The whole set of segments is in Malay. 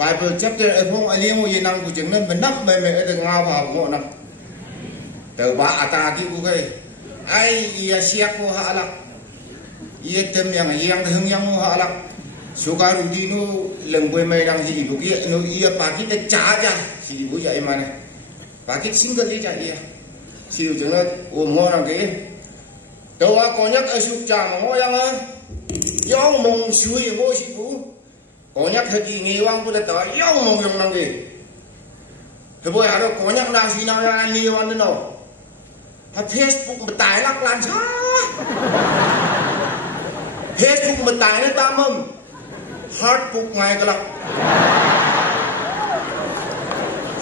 Bible chapter phong aliang ye nang bu jeng nan menap me me de nga ba ngo nak te ba ata ki bu kai ai ia siak ko ha alak ia tem yang heng yang ha alak suka rudi nu leng boy mai dang si bu ki nu ia pa ki te cha ja si bu ja imane pa ki single li ja ia si u jeng na o ngo nang ke te wa ko nyak a suk cha ngo yang a yong mong sui ngo si bu có nhắc thời kỳ nghề vang của đất đó yêu mong dùng năng gì thì bây giờ có nhắc nào gì nào ra nhiều anh nữa ha Facebook mà tải lắc lan xa Facebook mà tải nó tam âm Hardbook ngay cái lắc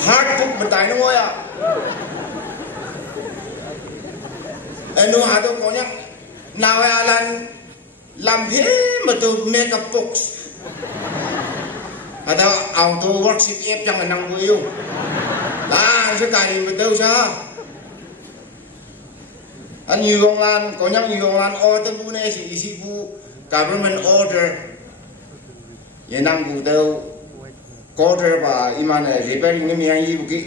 Hardbook mà tải nó ngồi à anh nói hả tôi có nhắc nào là làm thế mà tôi make up books atau auto worship app yang menang bu yêu lah sekali betul sah anh nhiều công an có nhắc nhiều công an order bu này si bu government order yang nang bu đâu order và iman repairing ni yang ibu ki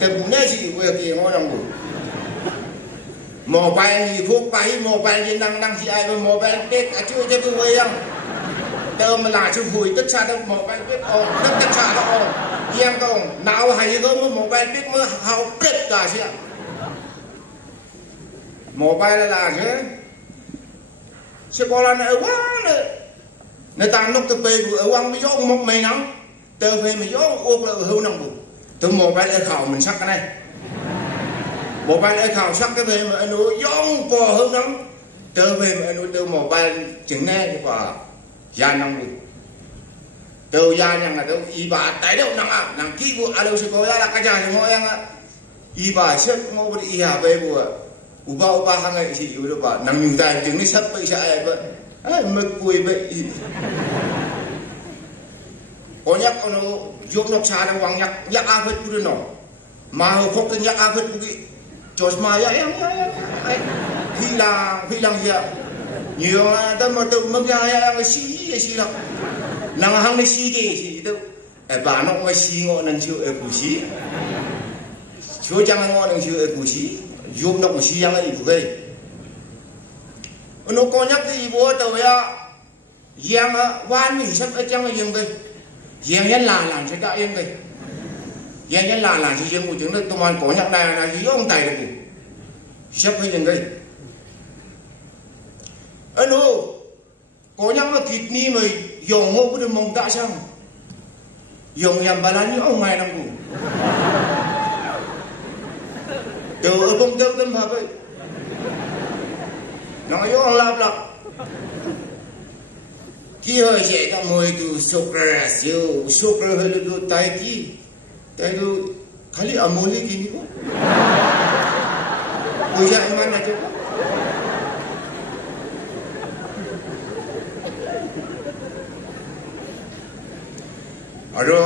cái bu này si bu ki ngồi nang bu mobile gì phúc bay mobile gì năng gì ai mà mobile tết à chưa cho tôi vậy không đâu mà là chưa hủy tất cả đâu mobile tết on tất cả đâu on em không nào hay không mobile tết mới hao tết cả chứ mobile là thế sẽ có là này quá này người ta nốc từ bề của ông mới gió một mày nắng từ về mà gió ôm là hưu nằm bụng từ mobile ở khẩu mình sắc cái này mobile khảo sắc cái về mà anh nói giống bò hơn lắm trở về mà anh nói từ mobile chứng nghe và gia năng được từ gia năng là đâu y bà tại đâu năng kỹ vụ alo sẽ có là cái nhà ngồi anh ạ y bà xếp ngô bật y hà về bùa uba hàng ngày chỉ được bà năng nhiều tài chứng đi sắp bị sai vậy mực cùi vậy có nhắc nó giúp nó xa đang quăng nhắc áp hết cứ nó mà không có nhắc áp hết cái George Maya em phi lang gì nhiều tâm mà tự mong ra em xí lắm nàng hăng này xí gì đâu bà nó mới xí ngọn nên chịu ở củ xí chúa chẳng ngọn nên chịu ở củ xí giúp nó xí yang ấy của đây nó có nhắc cái gì bố tàu ya yang van thì sắp ở trong yang đây yang nhân là sẽ cả yang đây yang nhân là chỉ riêng của chúng tôi toàn có nhắc này là gì ông tài được sắp hayยังđây anh ô có nhắc là thịt ni mà dùng ngô có mong tạ xong dùng nhầm bà lá như ông này nằm ngủ từ ở công tâm hợp ấy nó nói ông lạp lạp khi hơi dễ cả môi từ sốc ra hơi được tay kia tay itu kali amoli gini kok. Puja iman aja kok. Ado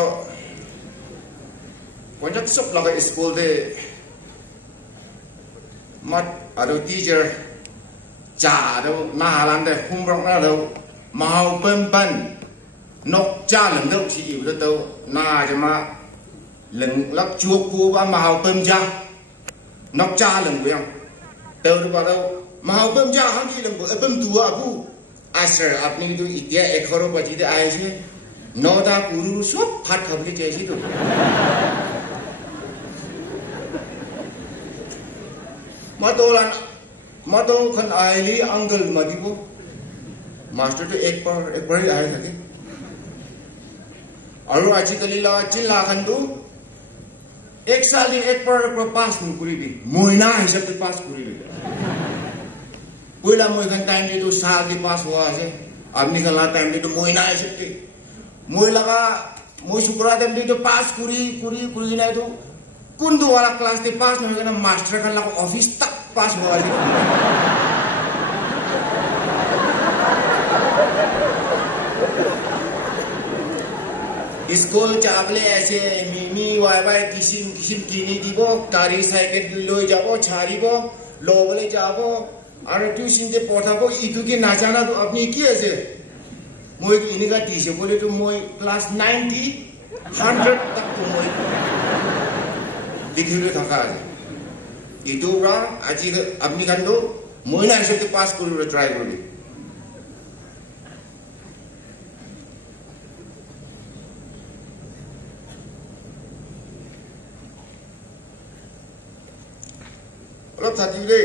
banyak sok laga school de mat ado teacher cha ado nahalan de humrong na do mau pen nok cha lần đâu chỉ yêu đâu na chama lần lắc chuộc cua ba màu tôm cha nóc cha lần của em từ đó vào đâu màu tôm cha hắn chỉ lần của tôm tua abu asher apni itu itia ekoro baji de ai chứ nó ta curu suốt phát khập cái chơi chứ được mà tôi khăn ai li uncle mà đi vô master to ek par ai থাকে আৰু আজিকালি লা চিল্লা খান্দু एक साल एक पर पास करी दी महीना हिसाब से पास करी दी पहला मैं टाइम दे तो साल के पास हुआ है अब निकलना टाइम दे तो महीना हिसाब से मैं लगा मैं शुक्र टाइम दे तो पास करी नहीं तो कौन दो वाला क्लास दे पास नहीं होगा ना मास्टर का लगा ऑफिस तक पास हुआ है स्कूल चावले ऐसे मिमी वाई वाई किसिम किनी दीबो गाड़ी साइकिल लोई जाबो छाड़ीबो लोबले जाबो और ट्यूशन के पढ़ाबो इतु के ना जाना तो अपनी की ऐसे moi ini ga ti se boleh tu moi class 90 100 tak tu moi dikhiru thaka itu ra aji apni kan do moi na se pass kuru try kori olop thati de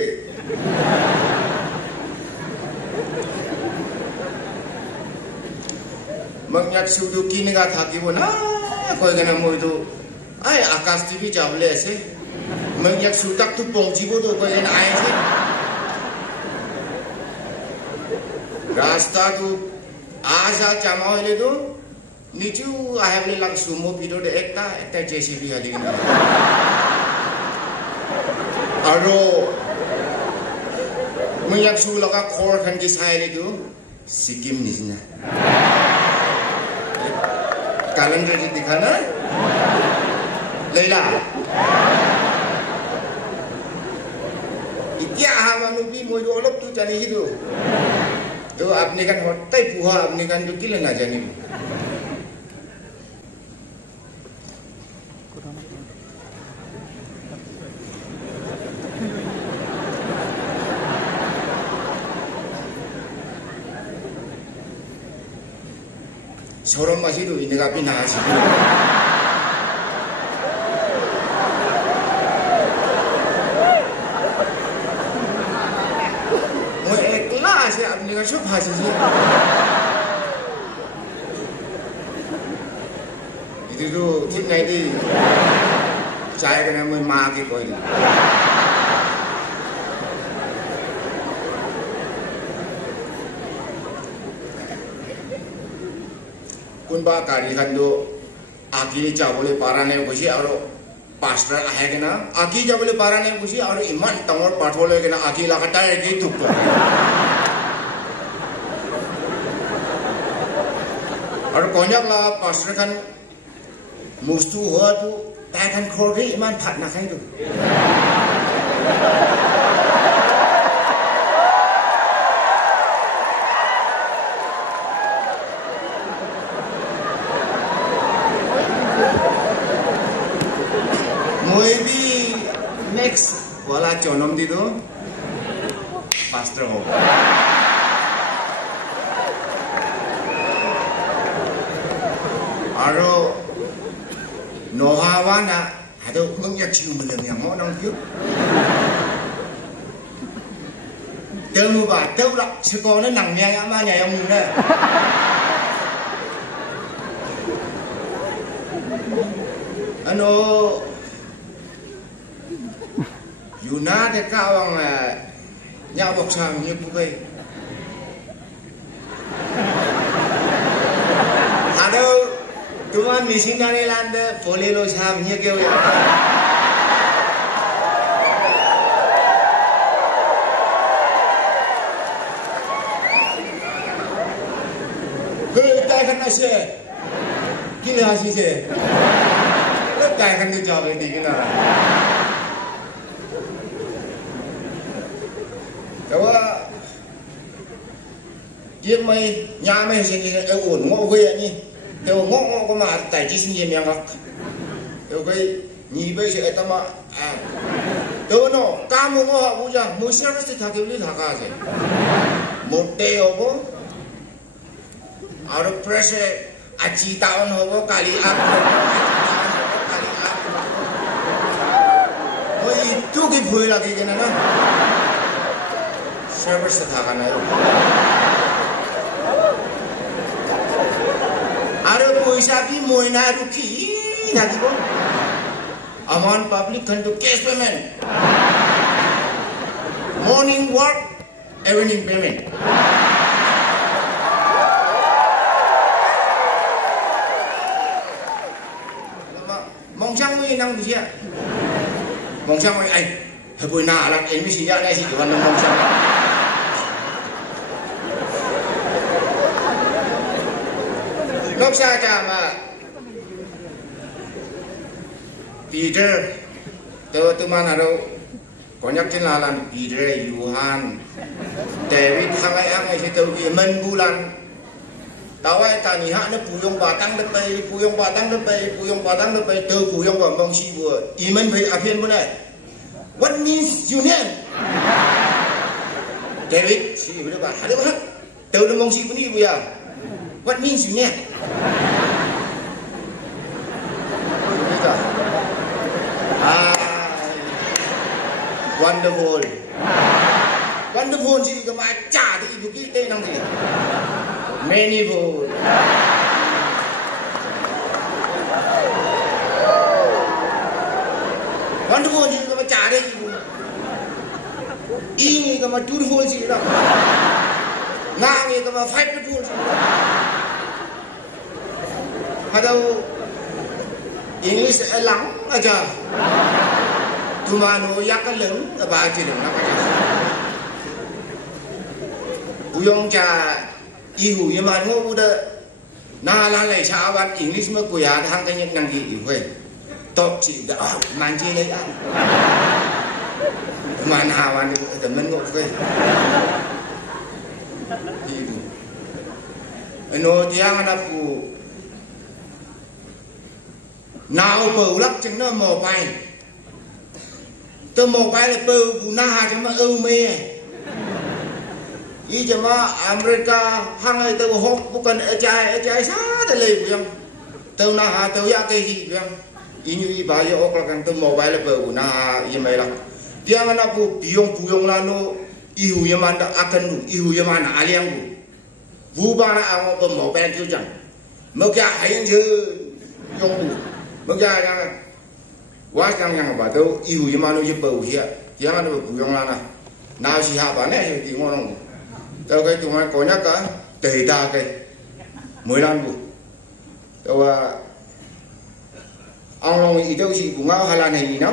Mangyak suduki ni ga thaki bo na koi gana moi tu ai akas tv jable ase mangyak sutak tu pongji bo do koi gana ai se rasta tu aja chama hoile tu nichu ahable lang sumo video de ekta jcb ali gana aro mangyak su laga khor khan ki sai le tu sikim nisna calendar जी दिखाना लैला इत्या हामानु भी मोई ओलप तू जानी ही तो आपने kan होता ही पुहा आपने kan जो किले ना जानी Sorong masih tu ini kapi nasi. Mau ikhlas ya, ini kan syukur hasil. Itu tu tim ni di saya kena mau maki kau ini. Kunba kari kan do aki jabole parane busi aro pastor ahe kena aki jabole parane busi aro iman tamor pathole kena aki lakata eki tuk aro konyak la pastor kan mustu ho tu ta kan khori iman phat na khai tu next wala jonom di do pastor ho aro nohawana ado mengyak chiu melam yang mo nang kyu deu ba deu la siko na nang nya ya ma nya yang ne ano Yuna de kawang nya bok sang ni pu kai ado tuan missing dane land polelo sam ni ke ya he tai kan ase kile hasi se tai kan de jabe di na Dia mai nyame sini ewon ngo gue ni teo ngo ko ma tai ji sin yem yang ak teo gue ni be se etama teo no kamu ngo ha bu ja mu service ta ke li thaka se motte hobo aro pressure achi taon hobo kali ak oi tu ki bhoi lagi kena na service ta thaka na Aro poisa pi moina ruki lagi ko. Amon public kan to cash payment. Morning work, evening payment. Mongsang mo inang bisya. Mongsang mo ay haboy na alak elmi siya na si Tuhan mongsang. Góc xa chà mà Peter tôi mang ở đâu có nhắc trên là làm Peter Johan David thằng ấy thì tôi bị men bulan tawai tani ha na puyong batang lepai tu puyong ba bang si bu iman phai apian bu nai what means union David si bu ba ada ba tu lu bang si bu ni bu ya what means union wonderful si ka ma cha thì bu ki te nang gì Manifold. Wonderful gì cơ mà trả đây gì ý gì cơ mà truthful gì đó ngang gì cơ mà faithful gì ở đâu English lắng à chờ tụi mà nó yak cái lửng là bà chỉ được nó bùi ông trà ihu yaman ngo udah na la lai sawan English mah kuya hang kanya nang di we top si da manje lai an man hawan da men ngo we ihu no tiang ana pu nào bầu lắc chừng nó mò bay tôi mò bay là bầu bu na chừng mà âu mê ý cho mà America hang ai tao hốt bukan ejai sa tao lấy yang tao na ha tao ya cái gì yang ini bà yo ok là tao mobile là bầu na ý mày là dia mana bu buyong la no ihu yaman da akan nu ihu yaman aliang bu ba na ang ko mobile tiêu chẳng mà cái hay chứ yong bu mà cái yang quá yang bà tao ihu yaman no je bầu here dia mana buyong la na nào si ha bà này thì ngon tao cái tụi mày có nhắc cả tề ta cái 15 bu tao ông long ý đâu chỉ cũng ngao hà lan này gì nó